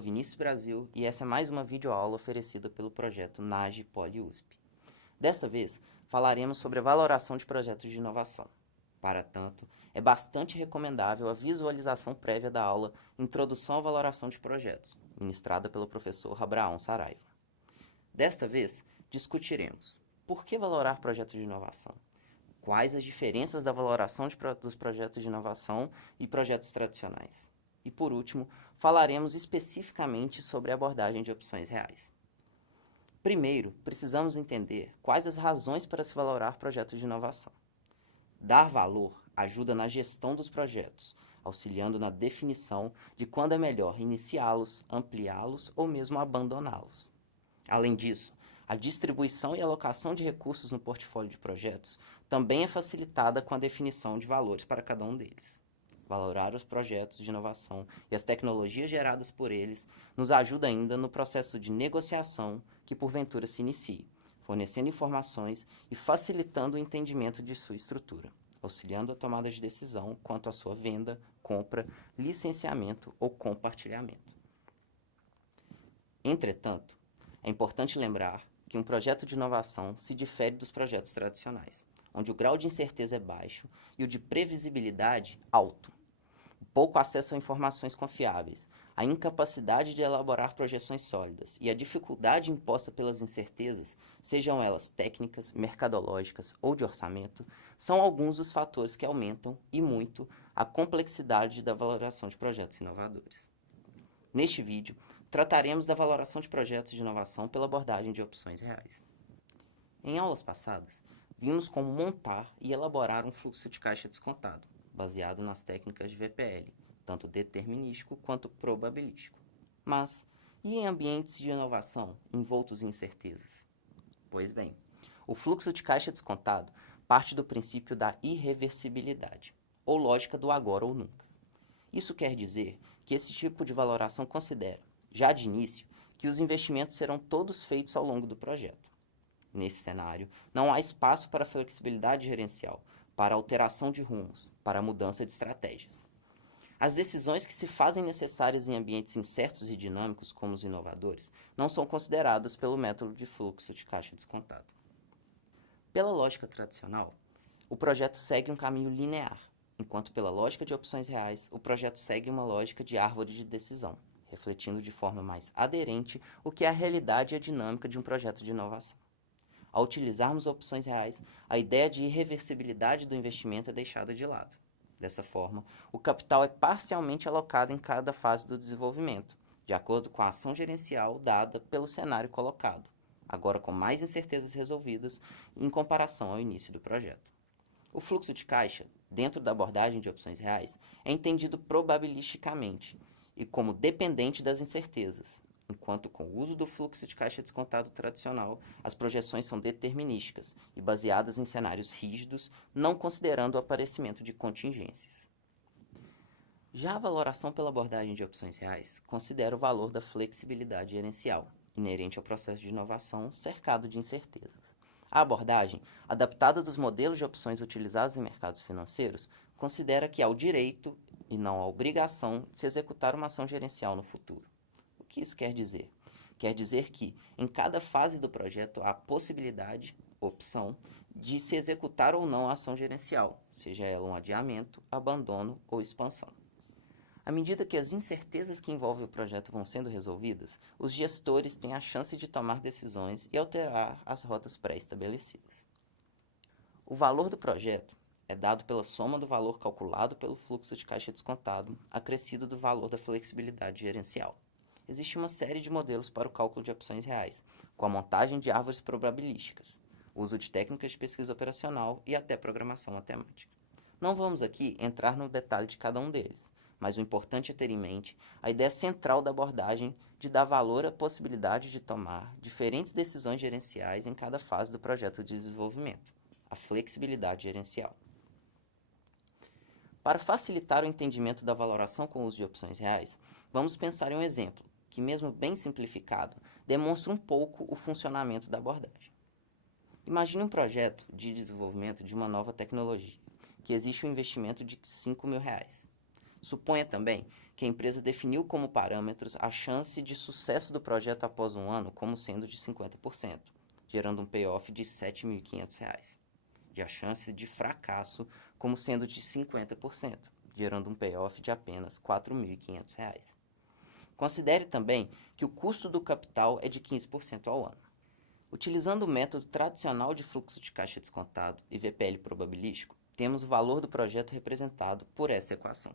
sou Vinícius Brasil e essa é mais uma videoaula oferecida pelo projeto NAGE Poli USP. Dessa vez, falaremos sobre a valoração de projetos de inovação. Para tanto, é bastante recomendável a visualização prévia da aula Introdução à Valoração de Projetos, ministrada pelo professor Abraão Saraiva. Desta vez, discutiremos por que valorar projetos de inovação, quais as diferenças da valoração dos projetos de inovação e projetos tradicionais. E, por último, falaremos especificamente sobre a abordagem de opções reais. Primeiro, precisamos entender quais as razões para se valorar projetos de inovação. Dar valor ajuda na gestão dos projetos, auxiliando na definição de quando é melhor iniciá-los, ampliá-los ou mesmo abandoná-los. Além disso, a distribuição e alocação de recursos no portfólio de projetos também é facilitada com a definição de valores para cada um deles. Valorar os projetos de inovação e as tecnologias geradas por eles nos ajuda ainda no processo de negociação que porventura se inicie, fornecendo informações e facilitando o entendimento de sua estrutura, auxiliando a tomada de decisão quanto à sua venda, compra, licenciamento ou compartilhamento. Entretanto, é importante lembrar que um projeto de inovação se difere dos projetos tradicionais, onde o grau de incerteza é baixo e o de previsibilidade alto. O pouco acesso a informações confiáveis, a incapacidade de elaborar projeções sólidas e a dificuldade imposta pelas incertezas, sejam elas técnicas, mercadológicas ou de orçamento, são alguns dos fatores que aumentam, e muito, a complexidade da valoração de projetos inovadores. Neste vídeo, trataremos da valoração de projetos de inovação pela abordagem de opções reais. Em aulas passadas, vimos como montar e elaborar um fluxo de caixa descontado, baseado nas técnicas de VPL, tanto determinístico quanto probabilístico. Mas, e em ambientes de inovação envoltos em incertezas? Pois bem, o fluxo de caixa descontado parte do princípio da irreversibilidade, ou lógica do agora ou nunca. Isso quer dizer que esse tipo de valoração considera, já de início, que os investimentos serão todos feitos ao longo do projeto. Nesse cenário, não há espaço para flexibilidade gerencial, para alteração de rumos, para mudança de estratégias. As decisões que se fazem necessárias em ambientes incertos e dinâmicos, como os inovadores, não são consideradas pelo método de fluxo de caixa descontado. Pela lógica tradicional, o projeto segue um caminho linear, enquanto pela lógica de opções reais, o projeto segue uma lógica de árvore de decisão, refletindo de forma mais aderente o que é a realidade e a dinâmica de um projeto de inovação. Ao utilizarmos opções reais, a ideia de irreversibilidade do investimento é deixada de lado. Dessa forma, o capital é parcialmente alocado em cada fase do desenvolvimento, de acordo com a ação gerencial dada pelo cenário colocado, agora com mais incertezas resolvidas em comparação ao início do projeto. O fluxo de caixa, dentro da abordagem de opções reais, é entendido probabilisticamente e como dependente das incertezas, enquanto com o uso do fluxo de caixa descontado tradicional, as projeções são determinísticas e baseadas em cenários rígidos, não considerando o aparecimento de contingências. Já a valoração pela abordagem de opções reais considera o valor da flexibilidade gerencial, inerente ao processo de inovação cercado de incertezas. A abordagem, adaptada dos modelos de opções utilizados em mercados financeiros, considera que há o direito, e não a obrigação, de se executar uma ação gerencial no futuro. O que isso quer dizer? Quer dizer que, em cada fase do projeto, há a possibilidade, opção, de se executar ou não a ação gerencial, seja ela um adiamento, abandono ou expansão. À medida que as incertezas que envolvem o projeto vão sendo resolvidas, os gestores têm a chance de tomar decisões e alterar as rotas pré-estabelecidas. O valor do projeto é dado pela soma do valor calculado pelo fluxo de caixa descontado, acrescido do valor da flexibilidade gerencial. Existe uma série de modelos para o cálculo de opções reais, com a montagem de árvores probabilísticas, uso de técnicas de pesquisa operacional e até programação matemática. Não vamos aqui entrar no detalhe de cada um deles, mas o importante é ter em mente a ideia central da abordagem de dar valor à possibilidade de tomar diferentes decisões gerenciais em cada fase do projeto de desenvolvimento, a flexibilidade gerencial. Para facilitar o entendimento da valoração com o uso de opções reais, vamos pensar em um exemplo, que mesmo bem simplificado, demonstra um pouco o funcionamento da abordagem. Imagine um projeto de desenvolvimento de uma nova tecnologia, que existe um investimento de R$5.000. Suponha também que a empresa definiu como parâmetros a chance de sucesso do projeto após um ano como sendo de 50%, gerando um payoff de R$ 7.500, e a chance de fracasso como sendo de 50%, gerando um payoff de apenas R$ 4.500. Considere também que o custo do capital é de 15% ao ano. Utilizando o método tradicional de fluxo de caixa descontado e VPL probabilístico, temos o valor do projeto representado por essa equação.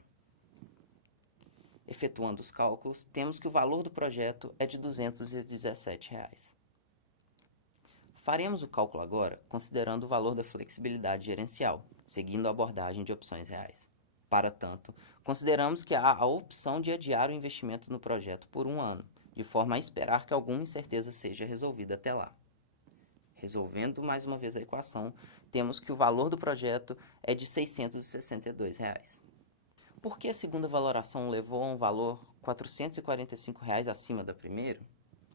Efetuando os cálculos, temos que o valor do projeto é de R$ 217. Faremos o cálculo agora considerando o valor da flexibilidade gerencial, seguindo a abordagem de opções reais. Para tanto, consideramos que há a opção de adiar o investimento no projeto por um ano, de forma a esperar que alguma incerteza seja resolvida até lá. Resolvendo mais uma vez a equação, temos que o valor do projeto é de R$ 662. Por que a segunda valoração levou a um valor R$ 445 acima da primeira?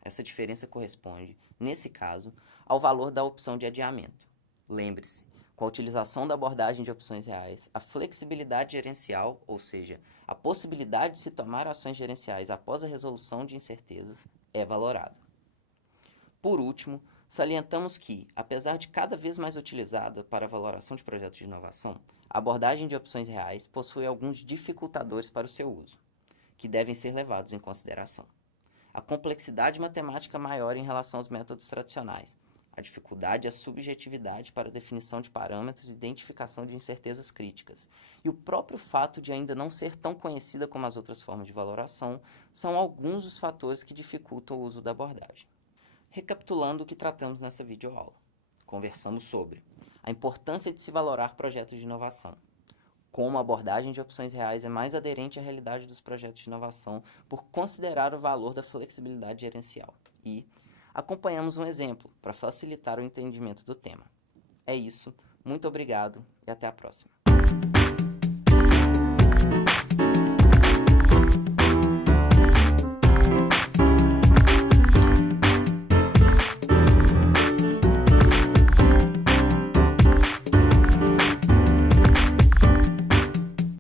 Essa diferença corresponde, nesse caso, ao valor da opção de adiamento. Lembre-se, com a utilização da abordagem de opções reais, a flexibilidade gerencial, ou seja, a possibilidade de se tomar ações gerenciais após a resolução de incertezas, é valorada. Por último, salientamos que, apesar de cada vez mais utilizada para a valoração de projetos de inovação, a abordagem de opções reais possui alguns dificultadores para o seu uso, que devem ser levados em consideração. A complexidade matemática maior em relação aos métodos tradicionais, a dificuldade e a subjetividade para a definição de parâmetros e identificação de incertezas críticas, e o próprio fato de ainda não ser tão conhecida como as outras formas de valoração, são alguns dos fatores que dificultam o uso da abordagem. Recapitulando o que tratamos nessa videoaula, conversamos sobre a importância de se valorar projetos de inovação, como a abordagem de opções reais é mais aderente à realidade dos projetos de inovação por considerar o valor da flexibilidade gerencial, e acompanhamos um exemplo para facilitar o entendimento do tema. É isso, muito obrigado e até a próxima.